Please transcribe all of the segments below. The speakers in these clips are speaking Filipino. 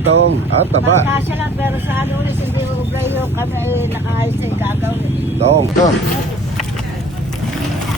Ilang taong? Ah, taba. Kasya lang, pero sa ano ulit, hindi ko brayo kami nakaayos na gagawin. Taong. Ito.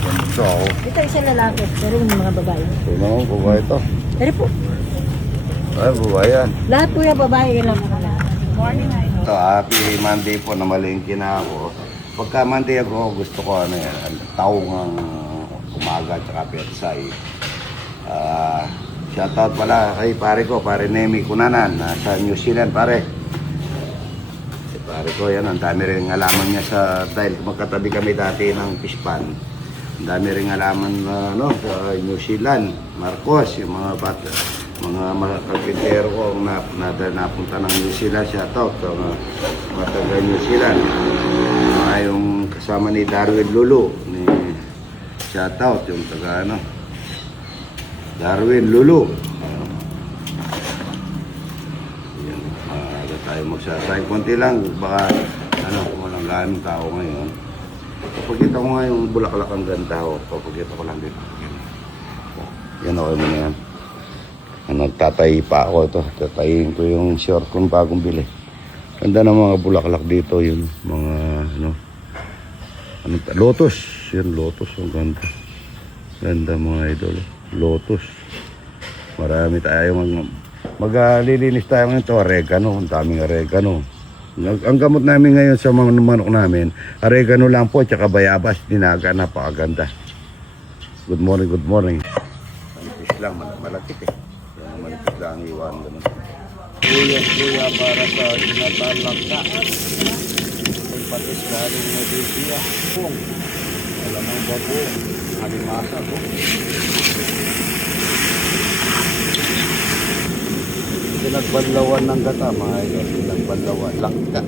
Ganito ako. Ito isang lalaki, pero yung mga babae. Ito naman, babae ito. Pero po, Ay, babae yan. lahat po yung babae, yun lang mga lahat. Morning, ay. Ito, happy Monday po, namalingki na ako. Pagka Monday ako, gusto ko ano yan, taong ang umaga tsaka petsay. Shoutout pala kay pare ko, pare Nemi Kunanan, nasa New Zealand pare. Si pare ko yan, ang dami rin alaman niya sa, dahil magkatabi kami dati ng Pispan. Ang dami rin alaman sa New Zealand, Marcos, yung mga bata. Mga kapitero ko napunta ng New Zealand, shoutout sa mga taga New Zealand. Yung kasama ni Darwin Lulu, ni shoutout yung taga Darwin Lulu. Yan, maaga tayo magsasay. Konti lang, baka kung walang gaming tao ngayon. Papagkita ko nga yung bulaklak ang ganda ko. Papagkita ko lang dito. Yan okay mo na yan. Nagtatahi pa ako ito. Tatahiin ko yung short kong bagong bili. Ganda ng mga bulaklak dito. Yun, mga lotus. Yan, lotus. Ang ganda. Ganda mga idol. Lotus. Marami tayo maglilinis tayo ngayon ito. Oregano. Ang daming oregano. Ang gamot namin ngayon sa mga manok namin, oregano lang po, tsaka bayabas. Dinaga. Napakaganda. Good morning, good morning. Manipis lang. Malakit eh. Malapit lang iwan ganun. Kuya para sa tinatalakta. May patis galing na disiya. Pong. Alam mo ba po? Alimasa po. Pinagbanlawan ng gata mga idol. Pinagbanlawan. Langka.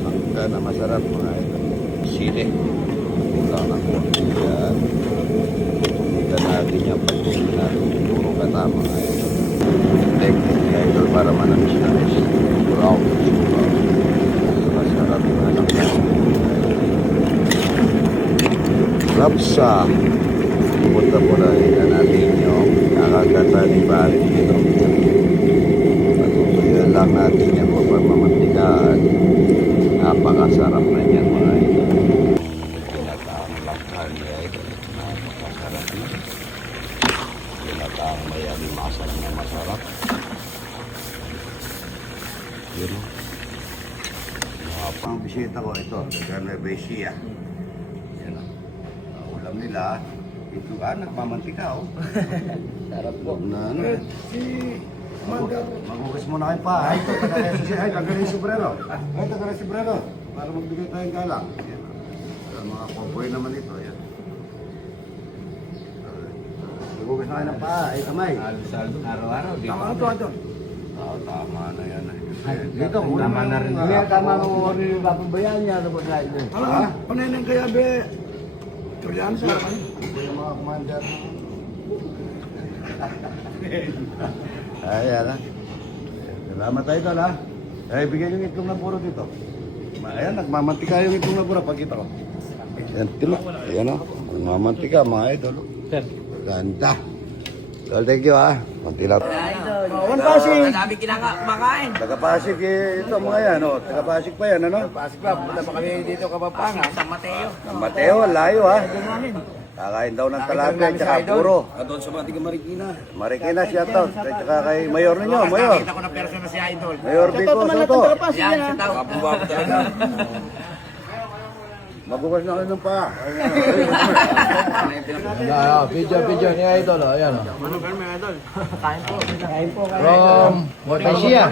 Langka na masarap mga idol. Sili. Wala na po. Yan. Hindi natin yung pagkain natin. Puro gata mga idol. Technique ni idol para manamis-namis. Brown. Masarap na lang yan. Rapsa. Punta po na rin natin yung nakagata ni Bari dito. Patutuyan lang natin yung pagmamantikaan. Napakasarap na yan mga idol. Pinataang lakhan ni idol. Napakasarap na. Pinataang may alimasag na masarap. Yun o. Pang bisita ko ito, Taga Besia. Yan o. Ulam nila, ito nagmamantika o. Sarap po. Magugas muna kayo pa. Ay, ito, taga Sobrero. Ay, taga Sobrero. Para magbigay tayong galang. Yan o. Mga cowboy naman ito. Yan. Magugas na kayo ng paa. Ay, kamay. Araw-araw. Ito. Tama na yan. Dito, tama na rin. Tama mo rin yung babayan niya. Ano ba na ito? Panayin kaya be, Tulian sa Ito yung mga commander. Ayan ha. Salamat tayo ito ha. Eh, bigyan yung itlog na puro dito. Ayan, nagmamantika yung itlog na puro. Pagkita ko. Ayan, tilo. Ayan o. Nagmamantika mga idol. Ganda. Well, thank you ha. Kunti lang. One passing. Sabi kinakain. Taga-Pasig ito mga yan. Taga-Pasig pa yan ano? Pasig pa, punta pa kami dito Kapampangan. San Mateo. Mateo, layo ha. Kakain daw ng talapia at saka puro. Doon sa Batiga Marikina. Marikina shoutout. At saka kay Mayor ninyo, Mayor. Nakita ko na person na si Idol. Mayor Vico Soto. Yan, sa tao. Kabubabo talaga. Mabukas na kayo ng paa. Video ni Idol, ayan o. Kain po kayo. From Besia.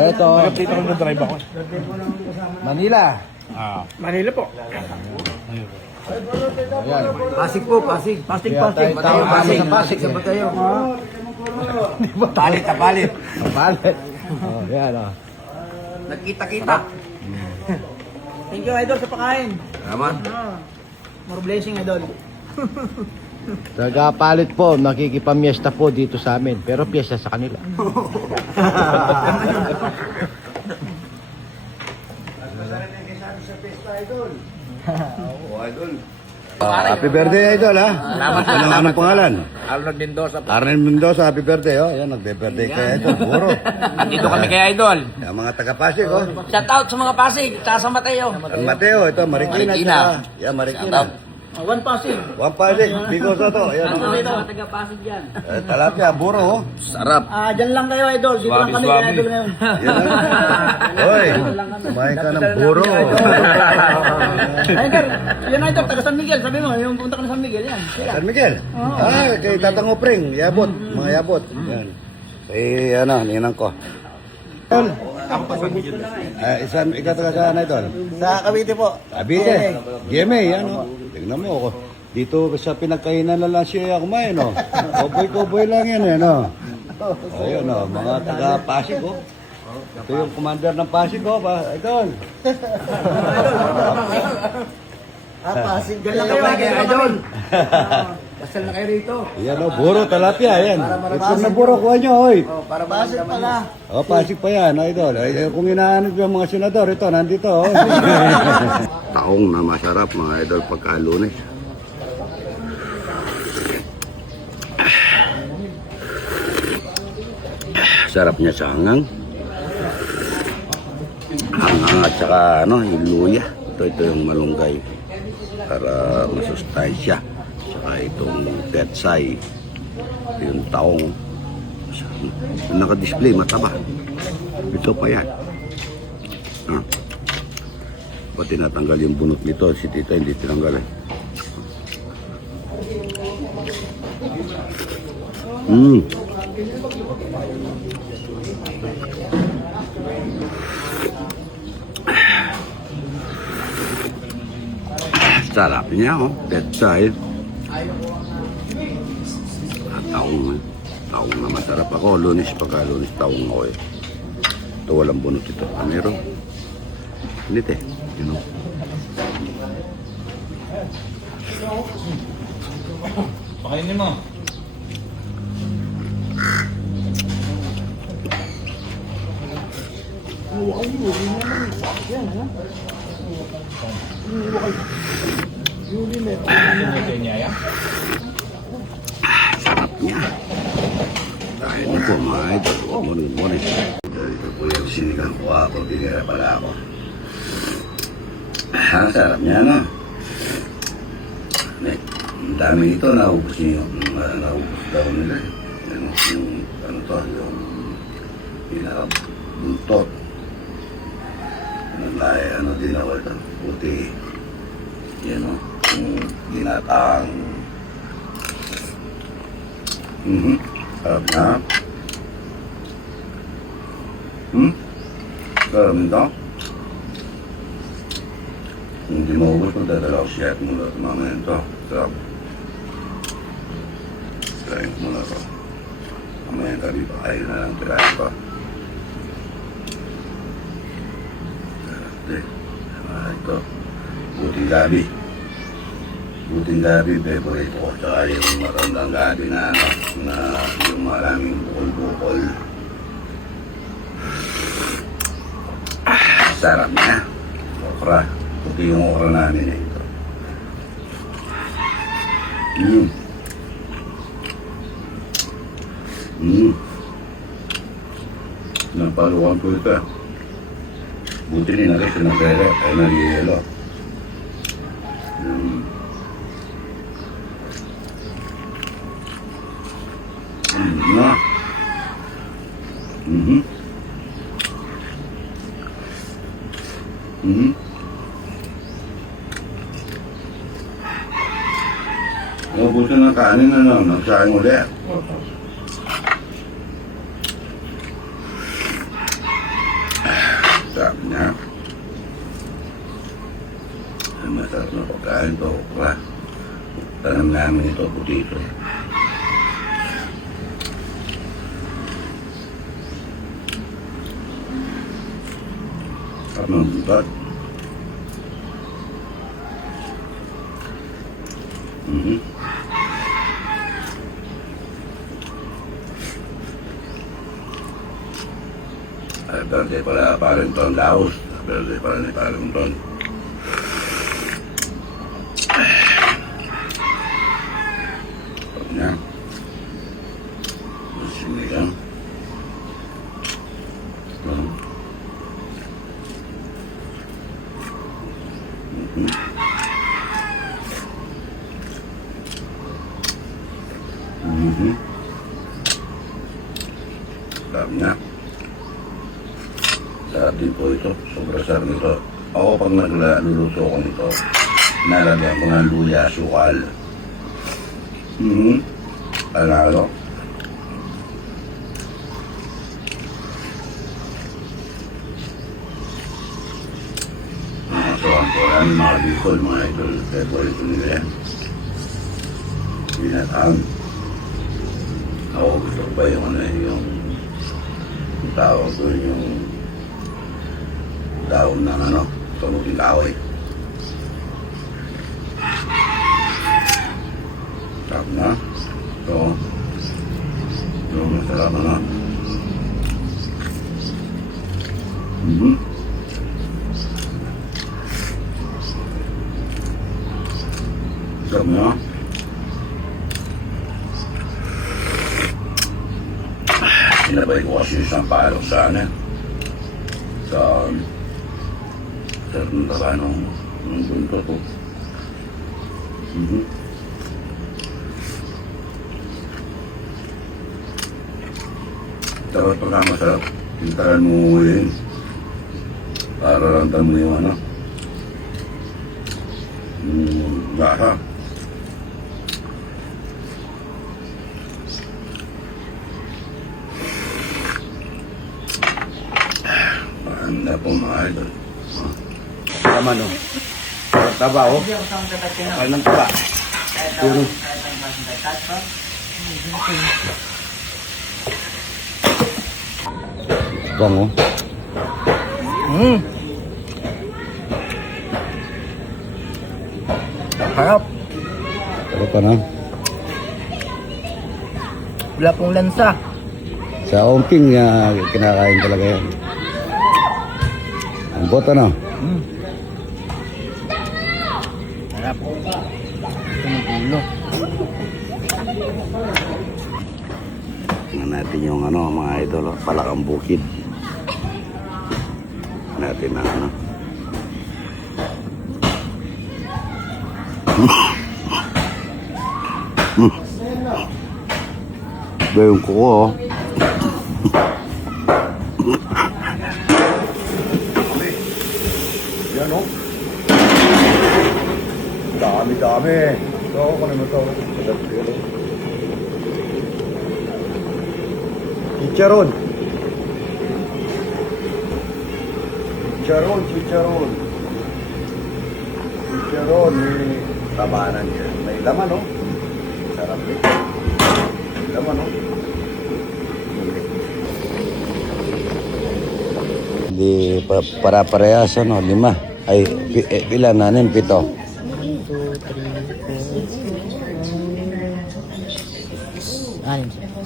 Ito. Manila. Manila po. Ayan. Pasig po, Pasig. Pasig. Tayo Pasig. Pasig. Sa Mateo. Palit na palit. Palit. Oh, ayan o. Nagkita-kita. Thank you, Idol, sa pakain. Tama. More blessing, Idol. Nagpapalit po, nakikipamiesta po dito sa amin. Pero piyesta sa kanila. Oo, idol. Happy birthday, idol, ha? Anong pangalan? Arnold Mendoza po. Arnel Mendoza, happy birthday, oh. Yan, nagbe-birthday kay idol. Buro. Andito kami kay Idol. Yung mga taga-Pasig, oh. Shout out sa mga Pasig, sa San Mateo. San Mateo, ito, Marikina. Marikina. tsaka- Yan, Marikina. One Pasig. Juan Pasig, Bigo Soto. Ayan, oh. Taga Pasig yan. Talapia, buro, oh. Sarap. Diyan lang kayo, idol. Dito lang kami, Swabe. idol ngayon. Yan, oh. Hoy, kumain ka ng buro. Ay, idol. Yan, idol. Taga San Miguel. Sabi mo, yung punta ka na San Miguel. Yan. Sila. San Miguel. Kay Tatang Upring, yabot, mga yabot. Yan. Ninang ko. Ikaw taga saan, idol? Sa Cavite po. Cavite. GMA, yan, oh. Tingnan mo, oh. Dito sa pinagkainan na lang siya kumain, oh. Koboy-koboy lang yan, oh. Ayun, oh, mga taga Pasig, oh. Ito yung commander ng Pasig, oh, idol. Pasig. Diyan lang kayo, idol. Pasal na kayo rito. Yan, oh, buro, talapia, yan. Ito na buro, kuha nyo, oy. Para Pasig pala. Oh, Pasig pa yan, idol. Ay, kung inaanod yung mga senador, ito, nandito, oh. Taong na masarap, mga idol, pagka-Lunes. Sarap niya sa hangang. Hangang at saka, yung luya. Ito yung malunggay. Para masustansya. Saka itong petsay. Yung taong. Naka-display, mataba. Ito pa yan. Pati natanggal yung bunot nito. Si tita hindi tinanggal eh. Sarap niya, oh. Petsay. Taong na masarap ako. Lunes pagka-Lunes taong ako eh. Ito walang bunot ito. Meron. Init eh. You know. Pakainin mo. Sarap niya. Dahil na po mga idol. Morning. Ito po yung sinigang ko ako. Binira pala ako. Ang sarap niya, no? Ang dami nito. Naubos niyo. Naubos daw nila. Yung ano to? Yung pinakabuntot. Ano din ako ito. Puti. Yan, no? Yung ginatang. Sarap na. Sarap nito. Kung di maubos ko, dadala ko siya at mula ito mamaya ito. Sarap. Tirahin ko muna ito. Mamaya gabi pa kayo na lang tirahin pa. Sarap din. Ito. Buting gabi. Buting gabi, favorite ko. Tsaka yung matandang gabi na yung maraming bukol-bukol. Sarap na. Okra. Puti yung okra namin eh. Ito. Napaluan ko ito. Buti ninagay sa nagre ay nag-yelo. Na. Nabusin ng kanin na lang, nagsaing ulit. Sarap niya. Ang masarap na pagkain ito, okra. Tanam namin ito, putito. Sarap ng butat. Ay, birthday pala parang Ton Laos. Birthday pala ni parang Ton. Mhm. Sarap nga. Sarap din po ito. Sobrang sarap nito. Ako pag nagluluto ko nito, nalagyan ko ng luya, sukal. Alalo. So, ang mga bicol, mga idol, favorite nila yan. Binatang. Ako gusto ko pa yung ano, yung tawag ko yung daon ng ano, tumuting kahoy. Sarap na. So, masarap na. Sarap na. Sinabay ko kasi isang palok sa ano. Sa ng taba ng buntot ko. Dapat pagka masarap, tintaran mo yun. Para rantan mo yung ano. Gasa. Maganda po mga idol. Tama no. Taba oh. Kaya ng taba. Puro. Bango. Harap. Sarap pa na. Wala pong lansa. Sa ongking kinakain talaga yan. Ang bota na. Harap. Ito ng ulo. Tingnan natin yung ano mga idol, palakang bukid. Natin na ano. Ito yung kuko oh. Yan oh. Dami. Ito ako naman ito. Chicharon. Chicharon, may tabanan niya. May laman, no? Sarap eh. May laman, no? Hindi para-parehas, ano? 5. Ay, ilan? 6, 7.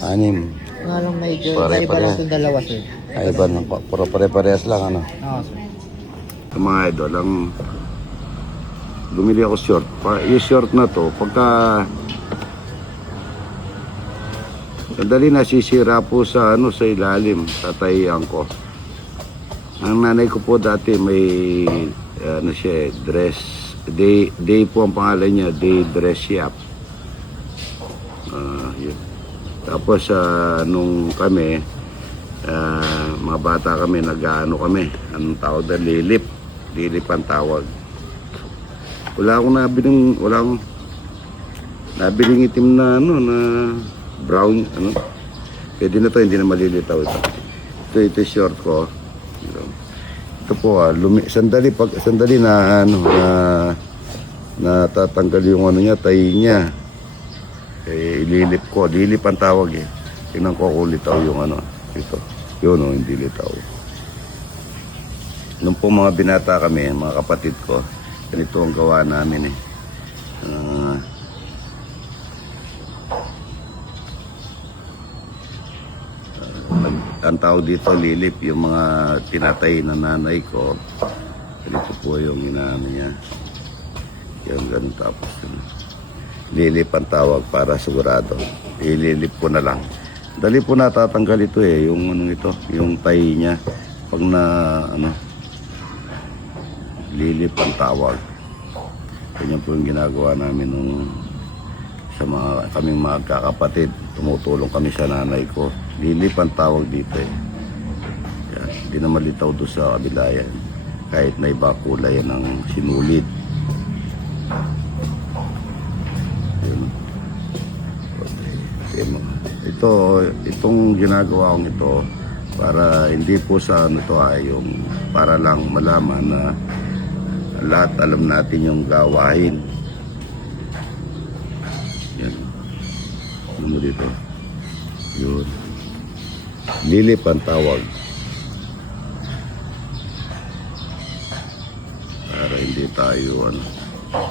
6. Nga lang medyo Pare-pareha. iba lang itong dalawa, sir. Ay, iba na. Puro pare-parehas lang, ano? Oo, sir. Yung mga idol, ang bumili ako short. Yung short na to, pagka sandali nasisira po sa ano sa ilalim, sa tahiyan ko. Ang nanay ko po dati may ano siya, dress day po ang pangalan niya, Day Dress Shop. Yun. Tapos nung kami mga bata kami, nag-ano kami, anong tawag na, lilip ang tawag. Wala akong nabiling itim na ano, na brown, ano. Pwede na to, hindi na malilitaw ito. Ito short ko. Ito po sandali na ano, na tatanggal yung ano niya, tahi niya. Ililip ko, lilip ang tawag eh. Tingnan ko kung litaw yung ano, ito. Yun o, hindi litaw. Nung po mga binata kami, mga kapatid ko, ganito ang gawa namin eh. Ang tawag dito, lilip, yung mga pinatay na nanay ko. Ganito po yung inaano niya. Yung ganun tapos yun. Lilip ang tawag para sigurado. Ililip ko na lang. Dali po natatanggal ito eh, yung ano ito, yung tahi niya. Pag na ano, lilip ang tawag. Ganyan po yung ginagawa namin nung sa kaming mga kakapatid. Tumutulong kami sa nanay ko. Lilip ang tawag dito eh. Yan. Hindi na malitaw doon sa kabilayan. Kahit na iba kulay yan ng sinulid. Yun. Itong ginagawa kong ito para hindi po sa ano to yung para lang malaman na lahat alam natin yung gawain. Yan. Ano mo dito? Yun. Lilip ang tawag. Para hindi tayo ano.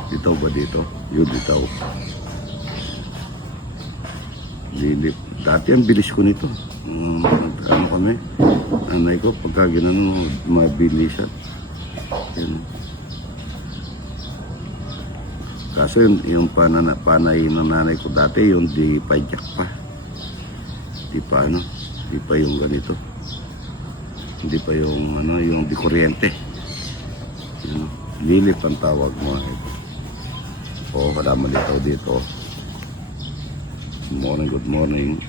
Dito ba dito? Yun dito. Lilip. Dati ang bilis ko nito. Ano kami? Nanay ko, pagka ginano, mabilis siya. Yan. Kaso yung panay ng nanay ko dati, yung di pajak pa. Di pa ano, di pa yung ganito. Hindi pa yung ano, yung di kuryente. Yan. Lilip ang tawag mo. O, wala malitaw dito. Good morning, good morning.